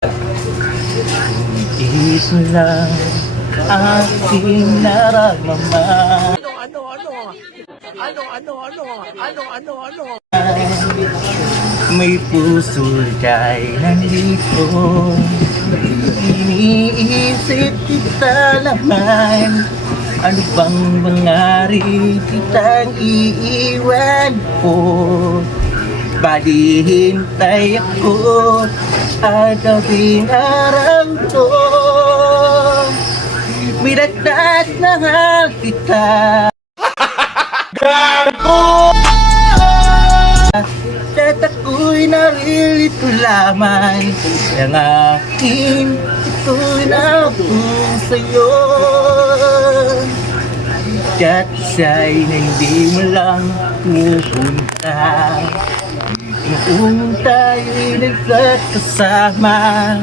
Ito lang aking nararamdaman. May puso kay nandito. Iniisip kita naman. Ano bang mangyari kitang iiwan ko? Bali hintay ako at gabing araw to. Minagdat na kita. Gago! At ako'y narilito lamang. Ang akin, ito'y napuso sa'yo. At siya'y na hindi mo lang pupunta. Noong tayo'y nagkakasama,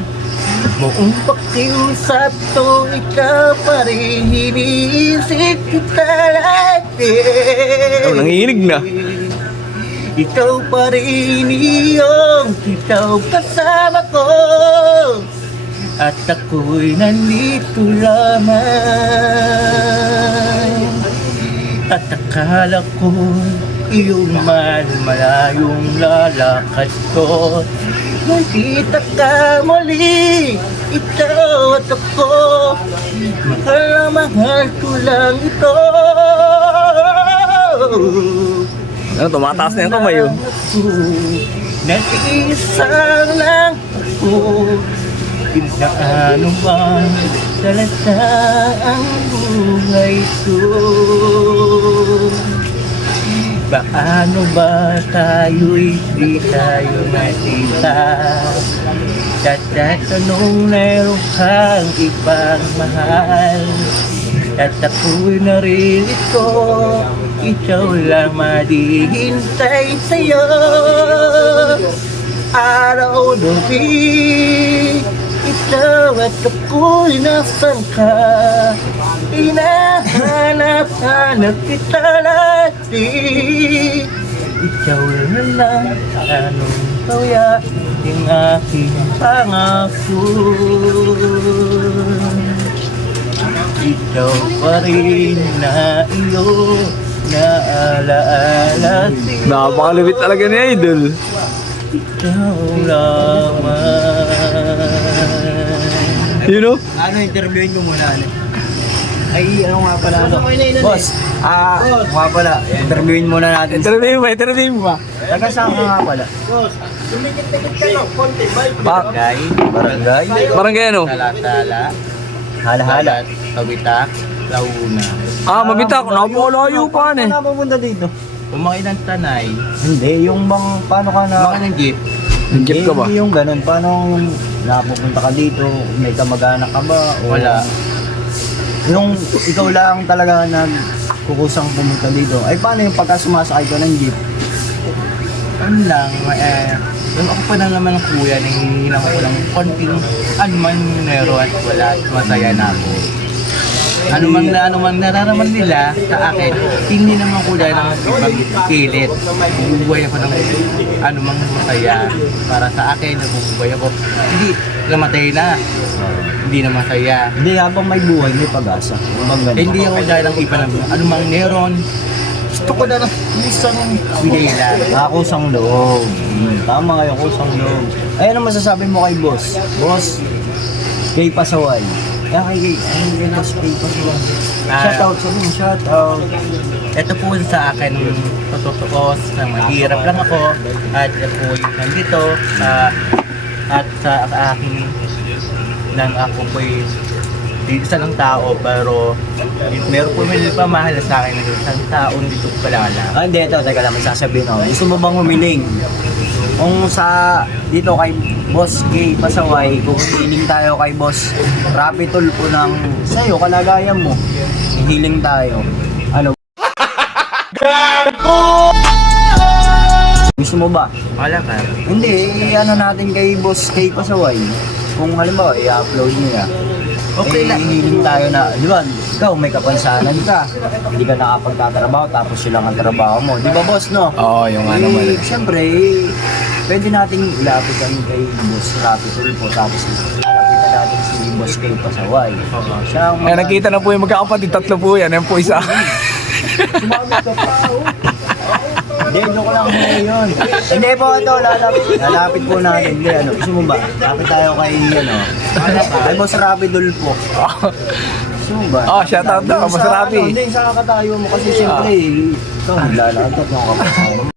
buong pakiusap to ikaw pa rin. Iniisip kita lagi. Nanginginig na. Ikaw pa rin iyong ikaw kasama ko. At ako'y nandito lamang. At akala ko iyong malayong lalakad ko. Nakita ka muli, ikaw at ako. Mahal na mahal ko lang ito. Ano, tumataas na yung kamay yun. Nag-iisa lang ako. Pinaano bang talata ang buhay ko? Paano ba tayo'y di tayo nakita? Tatanong meron kang ibang mahal. At ako'y narilito, ikaw lang madihintay sa'yo. Araw-gabi, ikaw at ako'y nasan ka. Hinahanap-hanap kita lagi. Ikaw lang, anong kaya yung aking pangako. Ikaw pa rin na iyo naalaala. Napakalupit talaga ni Idol. Ikaw lamang. You know? Ano, interviewin ko muna. Ay, ano nga pala, ano? Boss, nga pala, interviewin muna natin. Interview mo ba? Taga saan ka nga pala? Barangay, barangay, Barangay ano? Tala-tala, Hala-hala. Kawitak, Launa. Mabitak. Napakalayo pa Paano ka pupunta dito? Kumain ng tanay, Hindi, yung bang, paano ka na? mga ng jeep. Nag-jeep ka ba? Hindi yung ganun, paano yung napupunta ka dito? May kamag-anak ka ba? O Wala. Yung ikaw lang talaga nagkukusang pumunta dito. Ay, paano yung pagka sumasakay ka ng jeep? Ano lang, yung ako pa na naman ng kuya, nangihingilang ko lang konting anuman nero at wala at masaya na ako. Anumang nararamdaman nila sa akin, hindi naman ko dahil ng ibang pilit. Bubuhay ako ng anumang masaya para sa akin, nabubuhay ako. Hindi, namatay na. Hindi na masaya. Hindi, habang may buhay, may pag-asa. Hindi ako dahil ng iba ng anumang meron. Gusto ko na ng isang bigay lang. Nakakusang loob. Tama kayo, kusang loob. Ay, ano masasabi mo kay boss? Boss, kay Pasaway. Kay boss, kay Pasaway. Shoutout sa mga shoutout. Ito po sa akin, totoo na mahirap lang ako at ako nandito at sa aking nang ako po'y isa lang tao pero meron po may pamahal sa akin ng isang taon dito pala lang. Hindi, ito, teka lang, sasabihin ako. Gusto mo bang humiling? Kung sa dito kay Boss Gay Pasaway, kung hiling tayo kay Boss Rapi Tulpo ng sa'yo, kalagayan mo, hiling tayo. Ano? Gusto mo ba? Wala ka. Hindi, ano natin kay Boss Gay Pasaway. Kung halimbawa, i-upload niya. Okay lang. Hiling tayo na, di ba, ikaw may kapansanan ka. Hindi ka nakapagtatrabaho, tapos yun lang ang trabaho mo. Di ba, boss, no? Oo, yung ano mo. Siyempre, pwede nating ilapitan kay Boss Rapi Tulfo, tapos lapitan natin si Boss Kay Pasaway. Siya ang Eh, nakita na po yung magkakapatid, tatlo po yan. Yan po isa. Sumamit ka pa, oh. Hindi, joke lang mo yun. Hindi po ito, lalapit po natin. Hindi, ano, gusto mo ba? Lapit tayo kay, kay Boss Rapi Tulfo. Gusto mo ba? Oh, shout out daw, Boss Rapi. Hindi, sa kakatayo mo kasi siyempre, ikaw, naglalakad ka, kapasama mo.